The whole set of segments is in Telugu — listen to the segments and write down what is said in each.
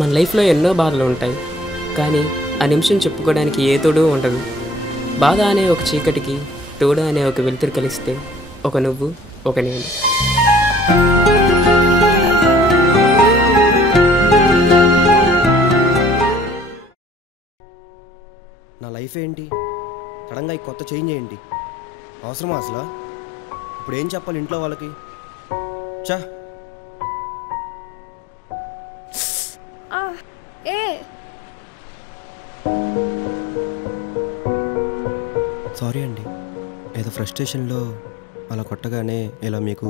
మన లైఫ్లో ఎన్నో బాధలు ఉంటాయి, కానీ ఆ నిమిషం చెప్పుకోవడానికి ఏ తోడు ఉండదు. బాధ అనే ఒక చీకటికి తోడు అనే ఒక వెలుతురు కలిస్తే ఒక నువ్వు, ఒక నేను. నా లైఫ్ ఏంటి? సడన్గా ఈ కొత్త చేంజ్ ఏంటి? అవసరమా అసలు? ఇప్పుడు ఏం చెప్పాలి ఇంట్లో వాళ్ళకి? చా సారీ అండి, ఏదో ఫ్రస్ట్రేషన్లో అలా కొట్టగానే ఇలా మీకు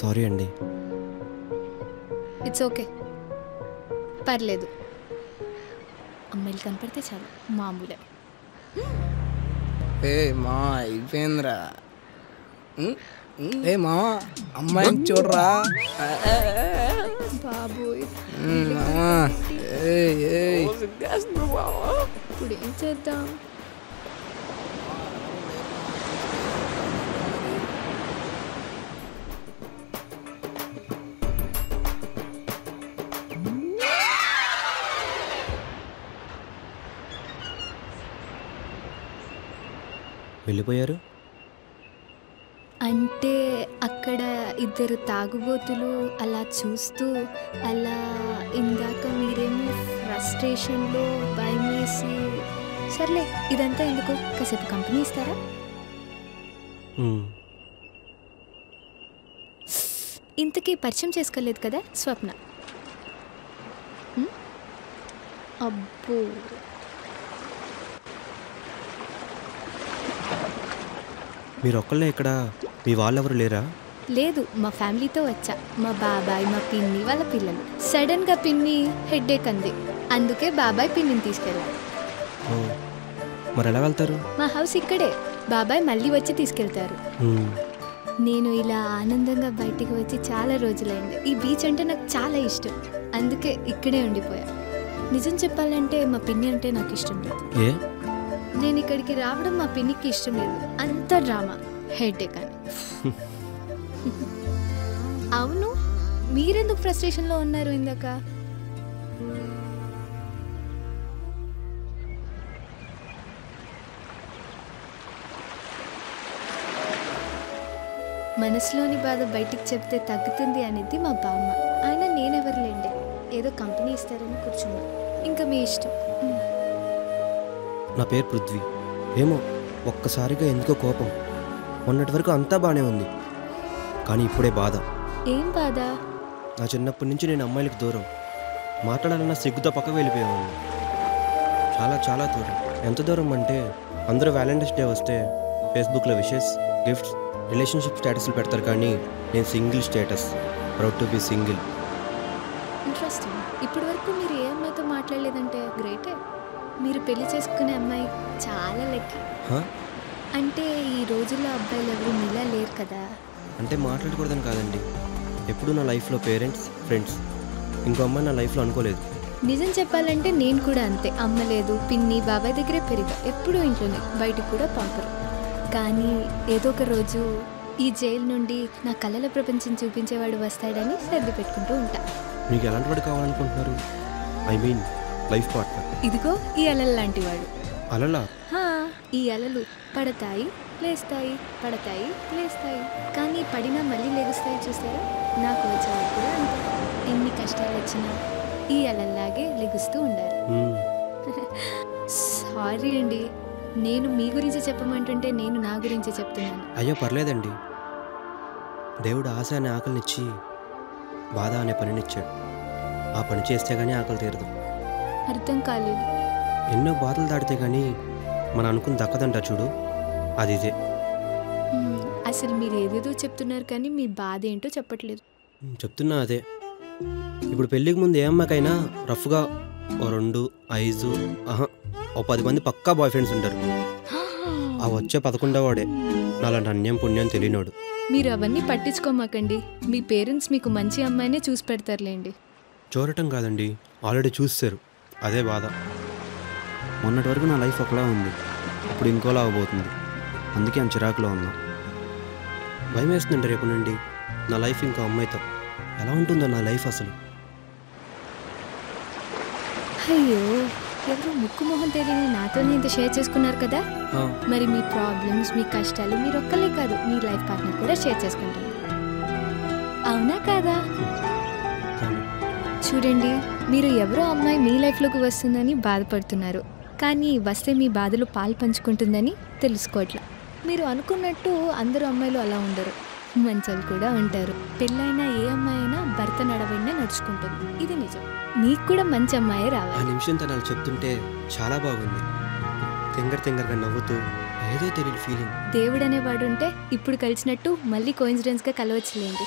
సారీ అండి. ఇట్స్ ఓకే, పర్లేదు. అమ్మాయిలు కనపడితే చాలు, మామూలే. ఏ మా అయిపోయిందిరా. ఏ మా అమ్మాయిని చూడరా బాబోయ్. ఇప్పుడు ఏం చేద్దాం? వెళ్ళిపోయారు అంటే అక్కడ ఇద్దరు తాగుబోతులు అలా చూస్తూ, అలా ఇందాక మీరేమో ఫ్రస్ట్రేషన్లో భయం వేసి, సర్లే ఇదంతా ఎందుకు, కాసేపు కంపెనీ ఇస్తారా? ఇంతకీ పరిచయం చేసుకోలేదు కదా స్వప్న? అబ్బో, మీరు ఒక్కళ్ళే ఇక్కడ? మీ వాళ్ళెవరు లేరా? లేదు, మా ఫ్యామిలీతో వచ్చా. మా బాబాయ్, మా పిన్ని వాళ్ళ పిల్లలు. సడన్గా పిన్ని హెడ్ఏక్ అంది, అందుకే బాబాయ్ పిన్నిని తీసుకెళ్ళారు. మరి ఎలా వెళ్తారు? మా హౌస్ ఇక్కడే, బాబాయ్ మళ్ళీ వచ్చి తీసుకెళ్తారు. నేను ఇలా ఆనందంగా బయటికి వచ్చి చాలా రోజులైంది. ఈ బీచ్ అంటే నాకు చాలా ఇష్టం, అందుకే ఇక్కడే ఉండిపోయా. నిజం చెప్పాలంటే మా పిన్ని అంటే నాకు ఇష్టం లేదు. నేను ఇక్కడికి రావడం మా పిన్నికి ఇష్టం లేదు. అంత డ్రామా, హెడేక్ అని. అవును, మీరెందుకు ఫ్రస్ట్రేషన్లో ఉన్నారు ఇందాక? మనసులోని బాధ బయటికి చెప్తే తగ్గుతుంది అనేది మా బామ్మ. ఆయన నేనెవరులేండి, ఏదో కంపెనీ ఇస్తారని కూర్చున్నా. ఇంకా మీ ఇష్టం. నా పేరు పృథ్వీ. ఏమో ఒక్కసారిగా ఎందుకో కోపం. మొన్నటి వరకు అంతా బాగానే ఉంది, కానీ ఇప్పుడే బాధ. ఏం బాధ? నా చిన్నప్పటి నుంచి నేను అమ్మాయిలకు దూరం. మాట్లాడాలన్నా సిగ్గుతో పక్కకు వెళ్ళిపోయేవాడిని. చాలా చాలా దూరం. ఎంత దూరం అంటే అందరూ వ్యాలంటైన్స్ డే వస్తే ఫేస్బుక్లో విషెస్, గిఫ్ట్స్, రిలేషన్షిప్ స్టేటస్లు పెడతారు, కానీ నేను single status, proud to be single. Interesting. ఇప్పటి వరకు మీరు ఏ అమ్మాయితో మాట్లాడలేదంటే గ్రేటే. మీరు పెళ్లి చేసుకునే అమ్మాయి చాలా లక్కీ. అంటే ఈ రోజుల్లో అబ్బాయిలు ఎవరు మీలా లేరు కదా. అంటే మాట్లాడకూడదని కాదండి, ఎప్పుడు నా లైఫ్లో పేరెంట్స్, ఫ్రెండ్స్, ఇంకో అమ్మాయి నా లైఫ్లో అనుకోలేదు. నిజం చెప్పాలంటే నేను కూడా అంతే. అమ్మ లేదు, పిన్ని బాబాయ్ దగ్గరే పెరిగా. ఎప్పుడూ ఇంట్లోనే, బయటకు కూడా పంపరు. కానీ ఏదో ఒక రోజు ఈ జైలు నుండి నా కళల ప్రపంచం చూపించేవాడు వస్తాడని సర్ది పెట్టుకుంటూ ఉంటా. మీకు ఎలాంటి వాడు కావాలనుకుంటున్నారు? I mean life partner. ఇదిగో ఈ అలలు లాంటి వాడు. అలలా? ఈ అలలు పడతాయి, లేస్తాయి, పడతాయి, లేస్తాయి, కానీ పడినా మళ్ళీ లెగుస్తాయి. చూస్తారా? నాకు వచ్చేవాడు కూడా అంతే. ఎన్ని కష్టాలు వచ్చినా ఈ అలల్లాగే లెగుస్తూ ఉండాలి. సారీ అండి, నేను మీ గురించి చెప్పమంటుంటే నేను నా గురించి చెప్తున్నాను. అయ్యో పర్లేదండి. దేవుడు ఆశ అనే ఆకలినిచ్చి బాధ అనే పనినిచ్చాడు. ఆ పని చేస్తే కానీ ఆకలి తీరదు. అర్థం కాలేదు. ఎన్నో బాధలు దాటితే కానీ మనం అనుకుని దక్కదంట చూడు, అది ఇదే. అసలు మీరు ఏదేదో చెప్తున్నారు కానీ మీ బాధ ఏంటో చెప్పట్లేదు. చెప్తున్నా అదే. ఇప్పుడు పెళ్ళికి ముందు ఏ అమ్మాయికైనా రఫ్గా ఓ 2, 5, ఓ 10 మంది పక్కా బాయ్ ఫ్రెండ్స్ ఉంటారు. ఆ వచ్చే 11వ వాడే నాలాంటి అన్యం పుణ్యం తెలియనోడు. మీరు అవన్నీ పట్టించుకోమాకండి. మీ పేరెంట్స్ మీకు మంచి అమ్మాయినే చూసి పెడతారులేండి. చూడటం కాదండి, ఆల్రెడీ చూస్తారు. అదే బాధ. మొన్నటి వరకు నా లైఫ్ ఒకలా ఉంది, ఇప్పుడు ఇంకోలా అవబోతుంది. అందుకే అంత చిరాకులో ఉన్నా. భయం వేస్తుందండి రేపు నుండి నా లైఫ్ ఇంకో అమ్మాయితో. ఎలా ఉంటుందో నా లైఫ్ అసలు. అయ్యో, ఎవరో ముక్కు మొహం తెలియని నాతోనే ఇంత షేర్ చేసుకున్నారు కదా. మరి మీ ప్రాబ్లమ్స్, మీ కష్టాలు మీరు ఒక్కలే కాదు, మీ లైఫ్ పార్ట్నర్ కూడా షేర్ చేసుకుంటారు. అవునా కాదా? చూడండి, మీరు ఎవరో అమ్మాయి మీ లైఫ్లోకి వస్తుందని బాధపడుతున్నారు, కానీ వస్తే మీ బాధలు పాలు పంచుకుంటుందని తెలుసుకోవట్లా. మీరు అనుకున్నట్టు అందరూ అమ్మాయిలు అలా ఉండరు, మంచోళ్ళు కూడా ఉంటారు. పెళ్ళైనా ఏ అమ్మాయి అయినా భర్త నడవడినే నడుచుకుంటుంది, ఇది నిజం. మీకు కూడా మంచి అమ్మాయి ఆ రావాలి. నిమిషం తను చెప్తుంటే చాలా బాగుంది. తింగరగా నవ్వుతూ ఏదో తెలియని ఫీలింగ్. దేవుడు అనేవాడు ఉంటే ఇప్పుడు కలిసినట్టు మళ్ళీ కోయిన్సిడెన్స్గా కలవచ్చులేండి.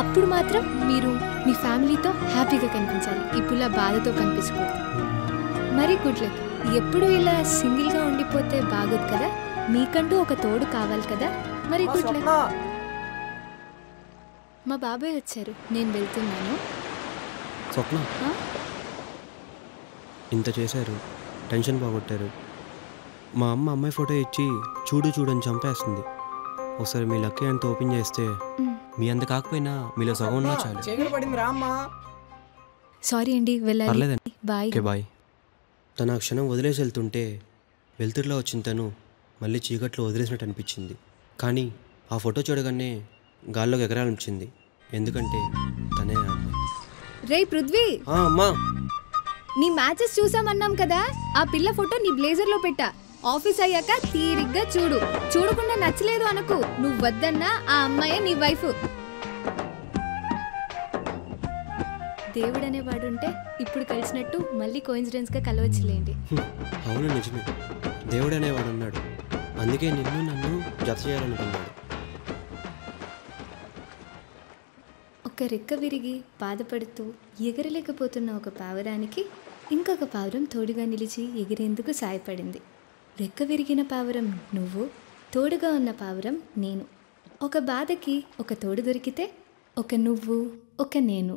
అప్పుడు మాత్రం మీరు మీ ఫ్యామిలీతో హ్యాపీగా కనిపించాలి, ఇప్పుడులా బాధతో కనిపించకూడదు. మరి గుడ్ లక్. ఎప్పుడు ఇలా సింగిల్గా ఉండిపోతే బాగోదు కదా, మీకంటూ ఒక తోడు కావాలి కదా. మరి గుడ్ లక్. మా బాబాయ్ వచ్చారు, నేను వెళ్తున్నాను. స్వప్న, ఆ? ఇంత చేశారు, టెన్షన్ బాగొట్టారు. మా అమ్మ అమ్మాయి ఫోటో ఇచ్చి చూడు చూడని చంపేస్తుంది. ఒకసారి మీ లక్కీ అంతా ఓపెన్ చేస్తే మీ అంత కాకపోయినా మీలో సగం ఉన్నా చాలు. చీకటి పడింది రా అమ్మా. సారీ అండి, వెళ్ళాలి. పర్లేదండి. బాయ్. Okay bye. తన ఆ క్షణం వదిలేసి వెళ్తుంటే వెళ్తురులో వచ్చిన తను మళ్ళీ చీకట్లో వదిలేసినట్టు అనిపించింది. కానీ ఆ ఫోటో చూడగానే గాల్లోకి ఎగరాలనిపించింది, ఎందుకంటే తనే ఆ అమ్మాయి. రే పృథ్వీ, అమ్మా, నీ మ్యాచెస్ చూసామన్నాం కదా, ఆ పిల్ల ఫోటో నీ బ్లేజర్లో పెట్టా. ఆఫీస్ అయ్యాక తీరిగ్గా చూడు, చూడకుండా నచ్చలేదు అనుకో, నువ్వు వద్దన్నా ఆ అమ్మాయే నీ వైఫ్. దేవుడు అనేవాడు ఉంటే ఇప్పుడు కలిసినట్టు మళ్ళీ కోయిన్సిడెన్స్గా కలవచ్చులేండి. అవును, నిజమే. దేవుడు అనేవాడు ఉన్నాడు, అందుకే నన్ను జత చేయాలనుకున్నాడు. ఒక రెక్క విరిగి బాధపడుతూ ఎగరలేకపోతున్న ఒక పావురానికి ఇంకొక పావురం తోడుగా నిలిచి ఎగిరేందుకు సాయపడింది. రెక్క విరిగిన పావురం నువ్వు, తోడుగా ఉన్న పావురం నేను. ఒక బాధకి ఒక తోడు దొరికితే ఒక నువ్వు, ఒక నేను.